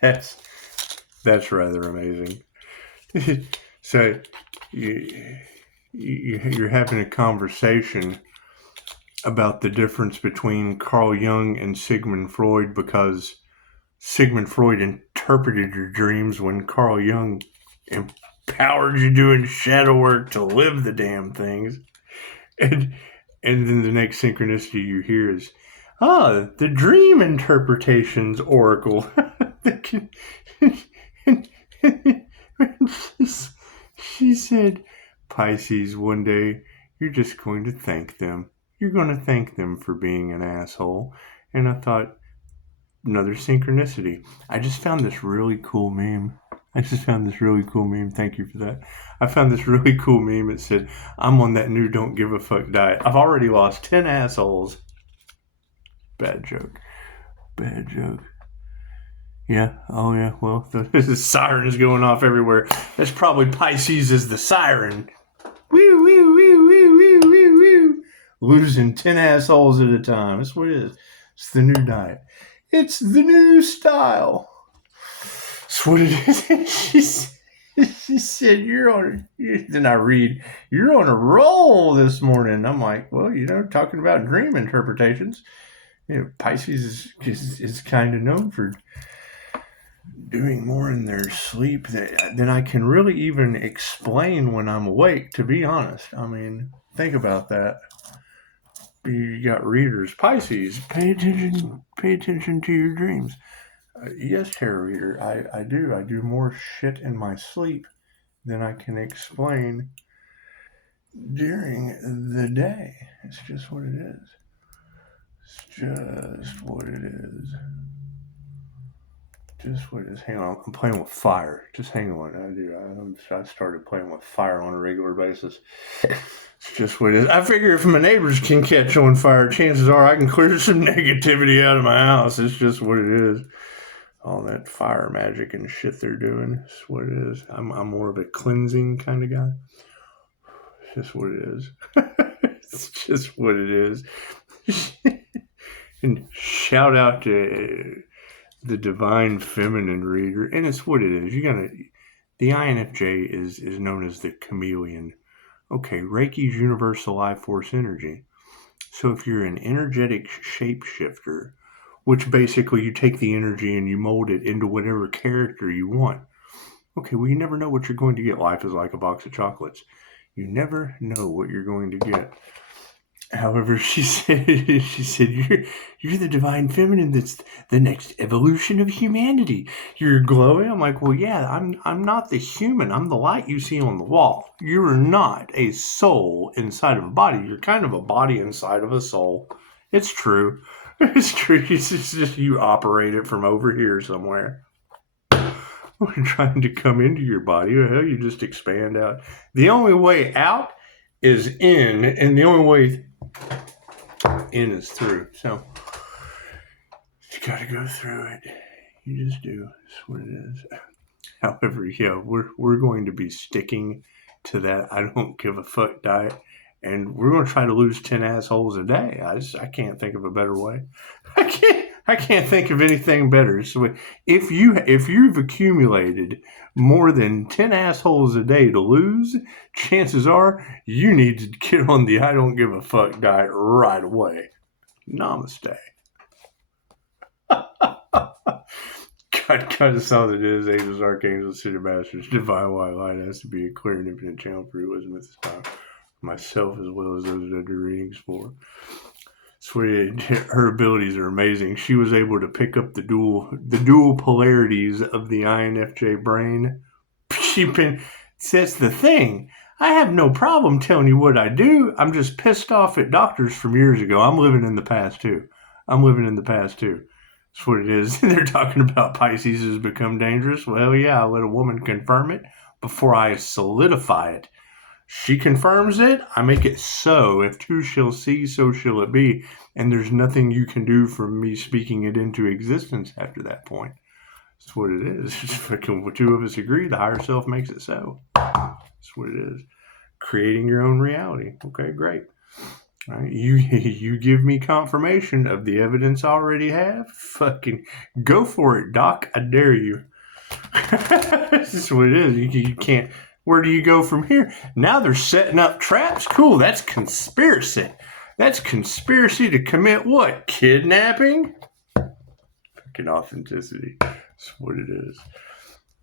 that's that's rather amazing. So you're having a conversation about the difference between Carl Jung and Sigmund Freud because Sigmund Freud interpreted your dreams when Carl Jung empowered you doing shadow work to live the damn things. And and then the next synchronicity you hear is, the dream interpretations oracle. She said, Pisces, one day you're just going to thank them. You're going to thank them for being an asshole. And I thought, another synchronicity. I just found this really cool meme. Thank you for that. I found this really cool meme. It said, I'm on that new don't give a fuck diet. I've already lost 10 assholes. Bad joke. Yeah. Oh, yeah. Well, the siren is going off everywhere. That's probably Pisces is the siren. Woo, woo, woo, woo, woo, woo, woo. Losing 10 assholes at a time. That's what it is. It's the new diet. It's the new style. That's what it is. She said, then I read, you're on a roll this morning. I'm like, well, talking about dream interpretations. Pisces is kind of known for doing more in their sleep than I can really even explain when I'm awake, to be honest. I mean, think about that. You got readers. Pisces, pay attention to your dreams. Yes, tarot reader, I do. I do more shit in my sleep than I can explain during the day. It's just what it is. Hang on, I'm playing with fire. Just hang on. I started playing with fire on a regular basis. It's just what it is. I figure if my neighbors can catch on fire, chances are I can clear some negativity out of my house. It's just what it is. All that fire magic and shit they're doing. It's what it is. I'm more of a cleansing kind of guy. It's just what it is. It's just what it is. And shout out to the divine feminine reader. And it's what it is. The INFJ is known as the chameleon. Okay, Reiki's universal life force energy. So if you're an energetic shapeshifter, which basically you take the energy and you mold it into whatever character you want. Okay, well, you never know what you're going to get. Life is like a box of chocolates. You never know what you're going to get. However, she said, you're the divine feminine. That's the next evolution of humanity. You're glowing. I'm like, well, yeah, I'm not the human. I'm the light you see on the wall. You're not a soul inside of a body. You're kind of a body inside of a soul. It's true. It's true. It's just you operate it from over here somewhere. We're trying to come into your body. Well, you just expand out. The only way out is in, and the only way in is through. So you got to go through it. You just do. That's what it is. However, yeah, we're going to be sticking to that I don't give a fuck diet. And we're going to try to lose 10 assholes a day. I can't think of a better way. I can't think of anything better. So if you've accumulated more than 10 assholes a day to lose, chances are you need to get on the I don't give a fuck diet right away. Namaste. God is all that is. Angels, archangels, city masters, divine white light has to be a clear and infinite channel for wisdom at this time. Myself as well as those that I do readings for. Sweet, her abilities are amazing. She was able to pick up the dual polarities of the INFJ brain. That's the thing. I have no problem telling you what I do. I'm just pissed off at doctors from years ago. I'm living in the past too. That's what it is. They're talking about Pisces has become dangerous. Well, yeah, I'll let a woman confirm it before I solidify it. She confirms it, I make it so. If two shall see, so shall it be. And there's nothing you can do from me speaking it into existence after that point. That's what it is. When two of us agree, the higher self makes it so. That's what it is. Creating your own reality. Okay, great. Right? You give me confirmation of the evidence I already have. Fucking go for it, Doc. I dare you. This is what it is. You can't. Where do you go from here? Now they're setting up traps. Cool. That's conspiracy. That's conspiracy to commit what? Kidnapping? Fucking authenticity. That's what it is.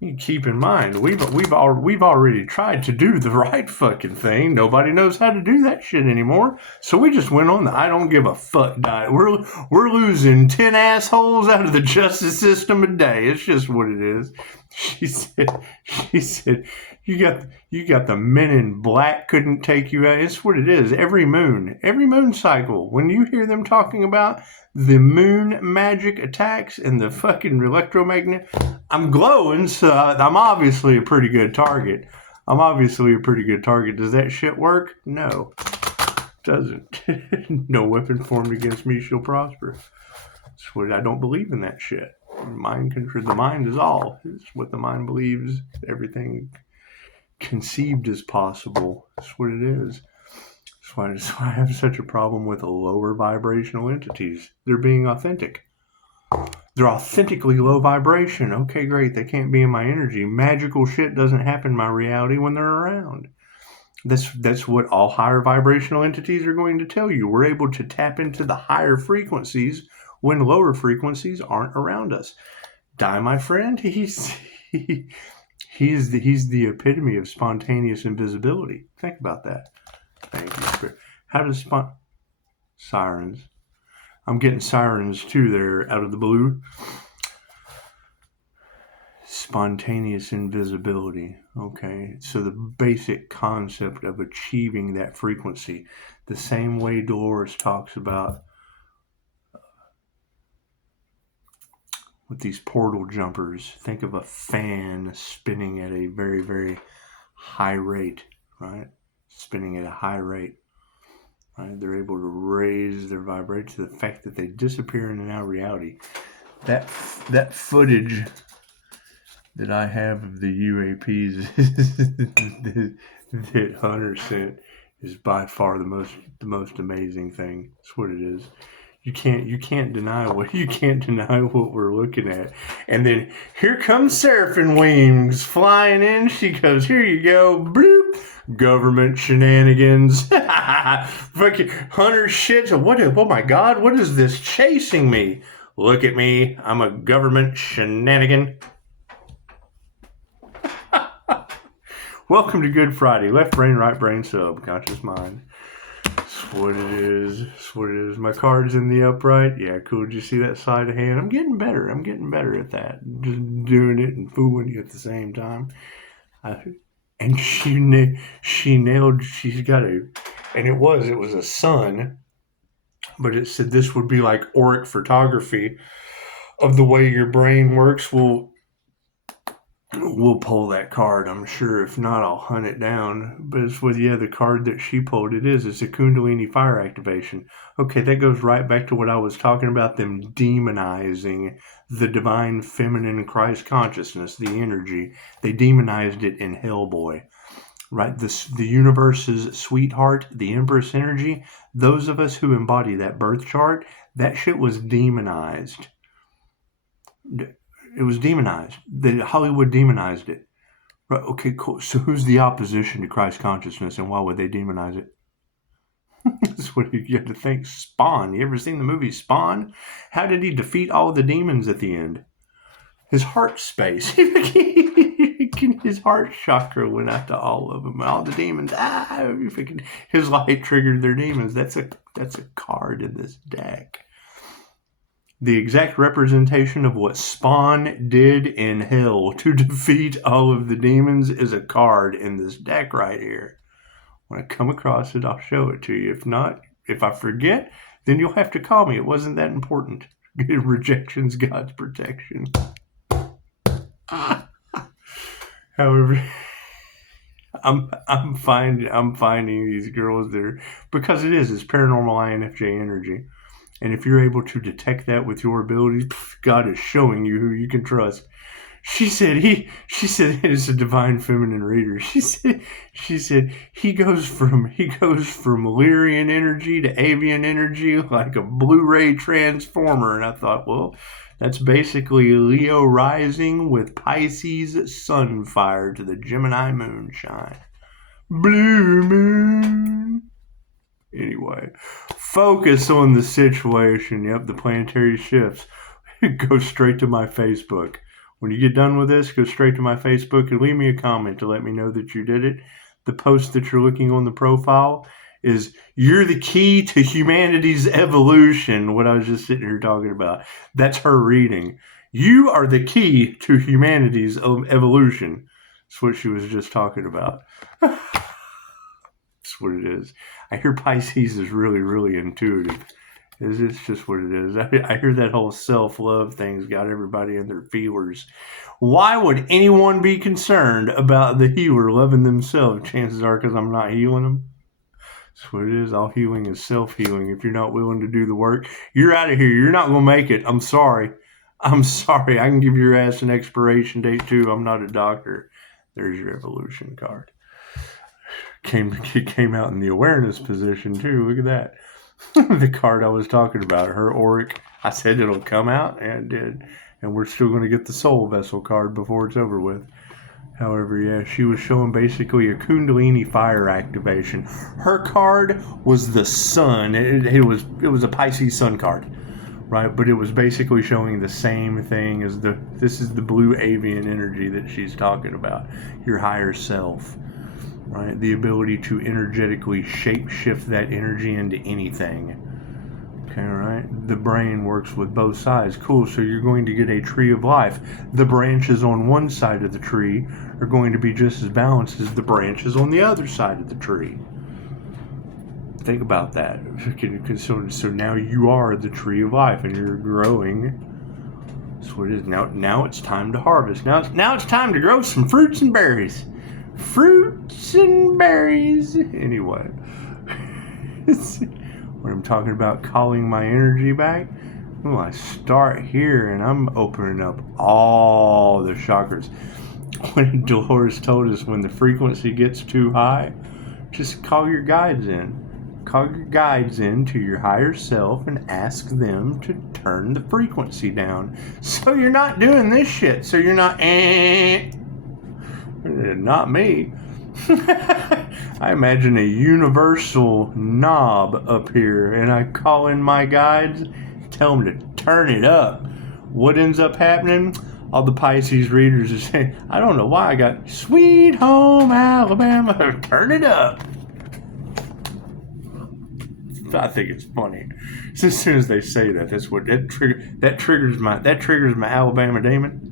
You keep in mind, we've already tried to do the right fucking thing. Nobody knows how to do that shit anymore. So we just went on the I don't give a fuck diet. We're losing 10 assholes out of the justice system a day. It's just what it is. She said, you got the men in black couldn't take you out. It's what it is. Every moon cycle. When you hear them talking about the moon magic attacks and the fucking electromagnet, I'm glowing, so I'm obviously a pretty good target. Does that shit work? No, it doesn't. No weapon formed against me shall prosper. That's what I don't believe in that shit. Mind control. The mind is all. It's what the mind believes. Everything conceived is possible. That's what it is. That's why I have such a problem with lower vibrational entities. They're being authentic. They're authentically low vibration. Okay, great. They can't be in my energy. Magical shit doesn't happen in my reality when they're around. That's what all higher vibrational entities are going to tell you. We're able to tap into the higher frequencies when lower frequencies aren't around us. Die, my friend. He's the epitome of spontaneous invisibility. Think about that. Thank you, Spirit. How does sirens? I'm getting sirens too there out of the blue. Spontaneous invisibility. Okay, so the basic concept of achieving that frequency, the same way Dolores talks about with these portal jumpers. Think of a fan spinning at a very, very high rate, right? Spinning at a high rate. Right? They're able to raise their vibration to the fact that they disappear into our reality. That footage that I have of the UAPs that Hunter sent is by far the most amazing thing. That's what it is. You can't deny what we're looking at. And then here comes Seraphim Wings flying in. She goes, here you go, bloop. Government shenanigans. Fucking Hunter shit. Oh my God, what is this chasing me? Look at me. I'm a government shenanigan. Welcome to Good Friday. Left brain, right brain, subconscious mind. That's what it is. My card's in the upright. Yeah, cool. Did you see that sleight of hand? I'm getting better at that. Just doing it and fooling you at the same time. And she nailed. She's got and it was a sun, but it said this would be like auric photography of the way your brain works. We'll pull that card, I'm sure. If not, I'll hunt it down. But it's the card that she pulled. It's a Kundalini fire activation. Okay, that goes right back to what I was talking about, them demonizing the divine feminine Christ consciousness, the energy. They demonized it in Hellboy. Right? The universe's sweetheart, the Empress energy, those of us who embody that birth chart, that shit was demonized. It was demonized. Hollywood demonized it. Right, okay, cool. So who's the opposition to Christ consciousness, and why would they demonize it? That's what you have to think. Spawn. You ever seen the movie Spawn? How did he defeat all the demons at the end? His heart space. His heart chakra went out to all of them. All the demons. His light triggered their demons. That's a card in this deck. The exact representation of what Spawn did in hell to defeat all of the demons is a card in this deck right here. When I come across it, I'll show it to you. If not, if I forget, then you'll have to call me. It wasn't that important. Rejection's God's protection. However, I'm finding these girls there because it's paranormal INFJ energy. And if you're able to detect that with your abilities, God is showing you who you can trust. She said it's a divine feminine reader. She said he goes from Lyrian energy to avian energy like a Blu-ray transformer. And I thought, well, that's basically Leo rising with Pisces sun fire to the Gemini moonshine. Blue moon. Anyway, focus on the situation. Yep, the planetary shifts. Go straight to my Facebook. When you get done with this, go straight to my Facebook and leave me a comment to let me know that you did it. The post that you're looking on the profile is "You're the key to humanity's evolution," what I was just sitting here talking about. That's her reading. You are the key to humanity's evolution. That's what she was just talking about. That's what it is. I hear Pisces is really, really intuitive. It's just what it is. I hear that whole self-love thing's got everybody in their feelers. Why would anyone be concerned about the healer loving themselves? Chances are because I'm not healing them. That's what it is. All healing is self-healing. If you're not willing to do the work, you're out of here. You're not going to make it. I'm sorry. I can give your ass an expiration date too. I'm not a doctor. There's your evolution card. It came out in the awareness position too. Look at that. The card I was talking about, her auric. I said it'll come out, and it did. And we're still going to get the soul vessel card before it's over with. However, yeah, she was showing basically a Kundalini fire activation. Her card was the sun. It was a Pisces sun card, right? But it was basically showing the same thing as this is the blue avian energy that she's talking about. Your higher self. Right, the ability to energetically shape-shift that energy into anything. Okay, right? The brain works with both sides. Cool, so you're going to get a tree of life. The branches on one side of the tree are going to be just as balanced as the branches on the other side of the tree. Think about that. So now you are the tree of life, and you're growing. That's what it is. Now it's time to harvest. Now it's time to grow some fruits and berries. Fruits and berries. Anyway, when I'm talking about calling my energy back, I start here and I'm opening up all the chakras. When Dolores told us when the frequency gets too high, just call your guides in. Call your guides in to your higher self and ask them to turn the frequency down. So you're not doing this shit. So you're not Not me. I imagine a universal knob up here, and I call in my guides, tell them to turn it up. What ends up happening? All the Pisces readers are saying, I don't know why I got Sweet Home Alabama. Turn it up. I think it's funny. So as soon as they say that, that triggers my Alabama demon.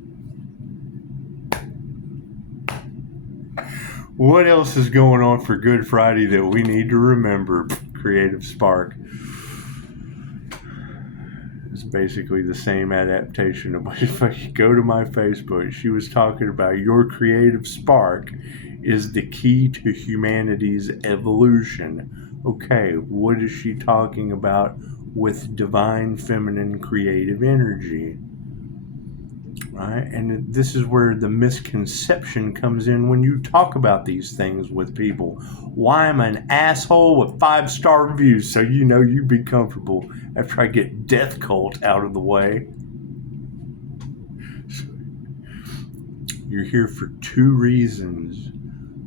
What else is going on for Good Friday that we need to remember? Creative Spark. It's basically the same adaptation of if I go to my Facebook, she was talking about your creative spark is the key to humanity's evolution. Okay, what is she talking about with divine feminine creative energy? Right? And this is where the misconception comes in when you talk about these things with people. Why am I an asshole with 5-star reviews? So you know you be comfortable after I get Death Cult out of the way. You're here for 2 reasons.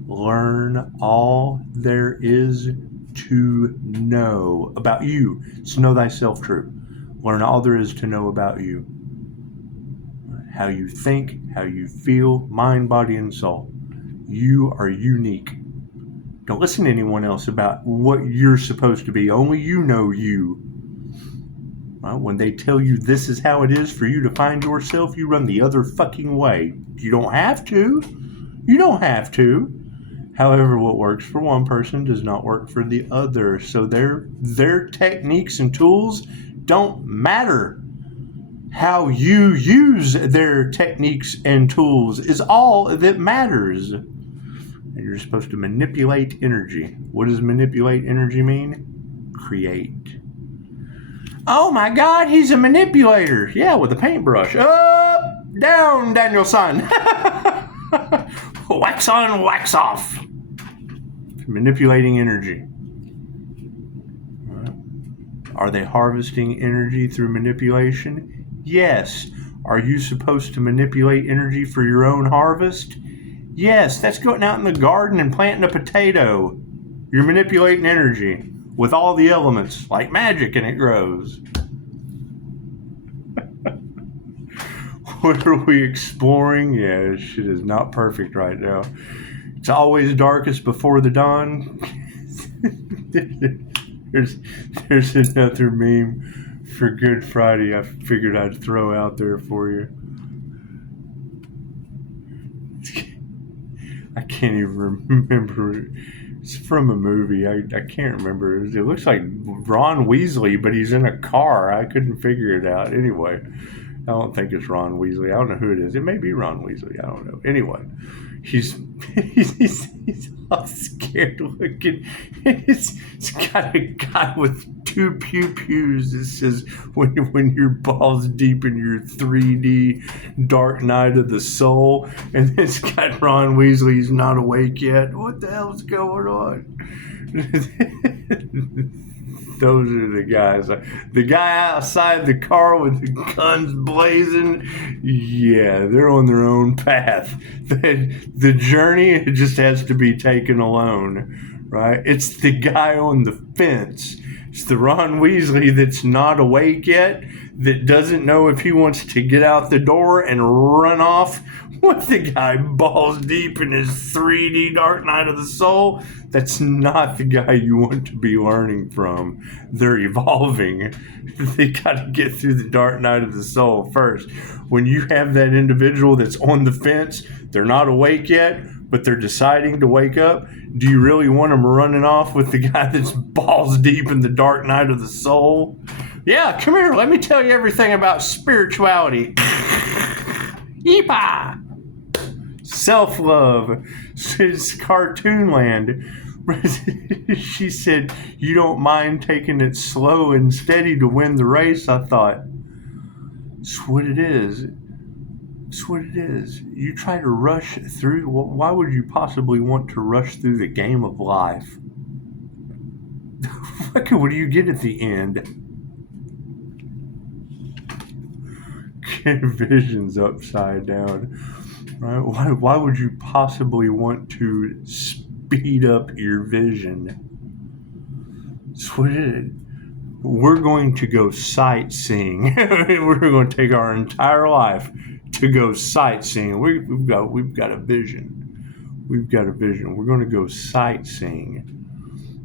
Learn all there is to know about you. So know thyself true. Learn all there is to know about you. How you think, how you feel, mind, body, and soul. You are unique. Don't listen to anyone else about what you're supposed to be. Only you know you. Right? When they tell you this is how it is for you to find yourself, you run the other fucking way. You don't have to. You don't have to. However, what works for one person does not work for the other. So their techniques and tools don't matter. How you use their techniques and tools is all that matters. And you're supposed to manipulate energy. What does manipulate energy mean? Create. Oh my God, he's a manipulator. Yeah, with a paintbrush. Up! Down, Daniel-san. Wax on, wax off. Manipulating energy. Are they harvesting energy through manipulation? Yes. Are you supposed to manipulate energy for your own harvest? Yes. That's going out in the garden and planting a potato. You're manipulating energy with all the elements, like magic, and it grows. What are we exploring? Yeah, shit is not perfect right now. It's always darkest before the dawn. There's another meme for Good Friday I figured I'd throw out there for you. I can't even remember. It's from a movie. I can't remember. It looks like Ron Weasley, but he's in a car. I couldn't figure it out. Anyway, I don't think it's Ron Weasley. I don't know who it is. It may be Ron Weasley. I don't know. Anyway, he's all scared looking. It's got a guy with two pew-pews that says, when your ball's deep in your 3D dark night of the soul. And it's got Ron Weasley. He's not awake yet. What the hell's going on? Those are the guys. The guy outside the car with the guns blazing, yeah, they're on their own path. The journey just has to be taken alone, right? It's the guy on the fence. It's the Ron Weasley that's not awake yet, that doesn't know if he wants to get out the door and run off with the guy balls deep in his 3D Dark Night of the Soul. That's not the guy you want to be learning from. They're evolving. They got to get through the Dark Night of the Soul first. When you have that individual that's on the fence, they're not awake yet, but they're deciding to wake up, do you really want them running off with the guy that's balls deep in the Dark Night of the Soul? Yeah, come here. Let me tell you everything about spirituality. Yeehaw! Self-love. It's cartoon land. She said, you don't mind taking it slow and steady to win the race. I thought, it's what it is. It's what it is. You try to rush through. Why would you possibly want to rush through the game of life? What do you get at the end? Vision's upside down. Right? Why would you possibly want to speed up your vision? That's what it is. We're going to go sightseeing. We're going to take our entire life to go sightseeing. We've got a vision. We've got a vision. We're going to go sightseeing.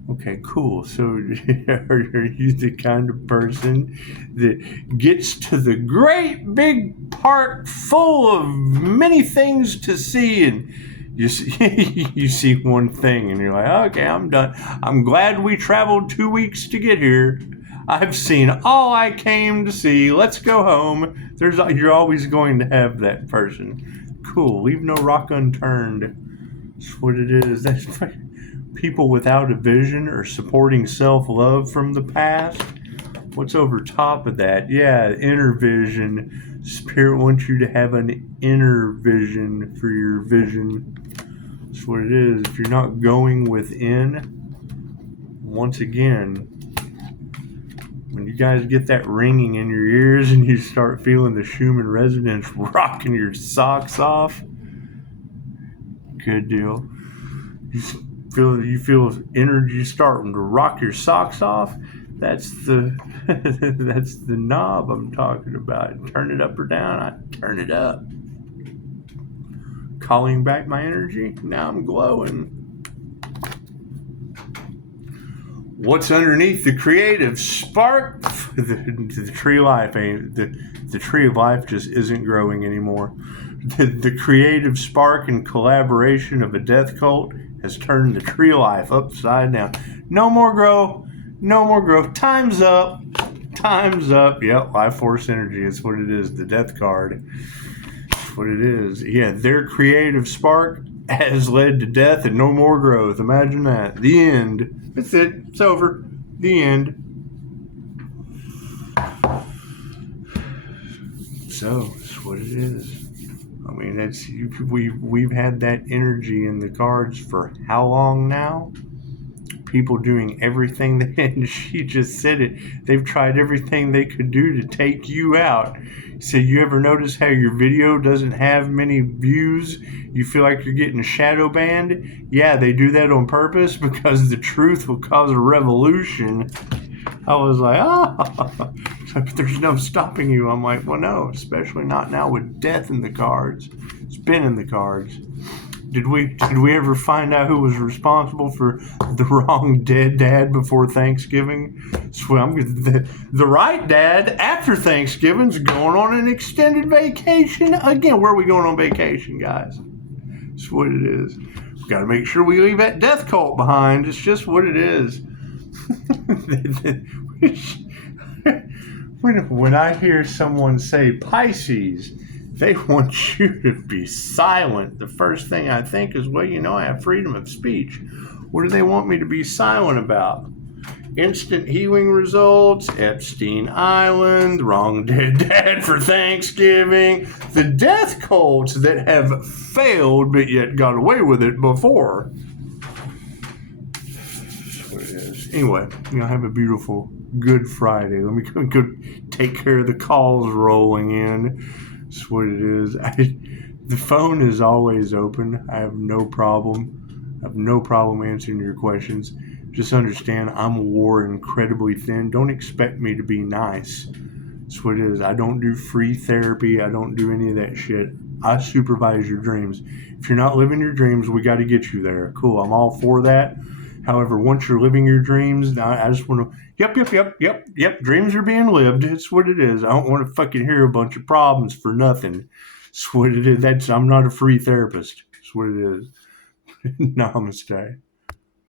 Okay, cool. So are you the kind of person that gets to the great big park full of many things to see, and you see one thing and you're like, okay, I'm done. I'm glad we traveled 2 weeks to get here. I've seen all I came to see. Let's go home. You're always going to have that person. Cool. Leave no rock unturned. That's what it is. That's people without a vision or supporting self-love from the past. What's over top of that? Yeah, inner vision. Spirit wants you to have an inner vision for your vision. That's what it is. If you're not going within, once again, when you guys get that ringing in your ears and you start feeling the Schumann resonance rocking your socks off, good deal. You feel energy starting to rock your socks off. That's the that's the knob I'm talking about. Turn it up or down. I turn it up. Calling back my energy. Now I'm glowing. What's underneath the creative spark? The tree of life ain't the tree of life just isn't growing anymore. The creative spark and collaboration of a death cult has turned the tree of life upside down. No more grow. No more growth. Time's up. Time's up. Yep, life force energy is what it is. The death card. That's what it is. Yeah, their creative spark has led to death and no more growth. Imagine that. The end. That's it. It's over. The end. so. That's what it is. I mean, we've had that energy in the cards for how long now? People doing everything, and she just said it. They've tried everything they could do to take you out. So you ever notice how your video doesn't have many views? You feel like you're getting shadow banned? Yeah, they do that on purpose because the truth will cause a revolution. I was like, but there's no stopping you. I'm like, well, no, especially not now with death in the cards. It's been in the cards. Did we ever find out who was responsible for the wrong dead dad before Thanksgiving? So the right dad after Thanksgiving's going on an extended vacation again. Where are we going on vacation, guys? That's what it is. We got to make sure we leave that death cult behind. It's just what it is. When I hear someone say Pisces, they want you to be silent. The first thing I think is, well, I have freedom of speech. What do they want me to be silent about? Instant healing results, Epstein Island, wrong dead dad for Thanksgiving, the death cults that have failed but yet got away with it before. That's what it is. Anyway, have a beautiful Good Friday. Let me go take care of the calls rolling in. That's what it is. The phone is always open. I have no problem. I have no problem answering your questions. Just understand I'm wore incredibly thin. Don't expect me to be nice. That's what it is. I don't do free therapy. I don't do any of that shit. I supervise your dreams. If you're not living your dreams, we got to get you there. Cool. I'm all for that. However, once you're living your dreams, I just want to, yep, dreams are being lived. It's what it is. I don't want to fucking hear a bunch of problems for nothing. It's what it is. I'm not a free therapist. It's what it is. Namaste.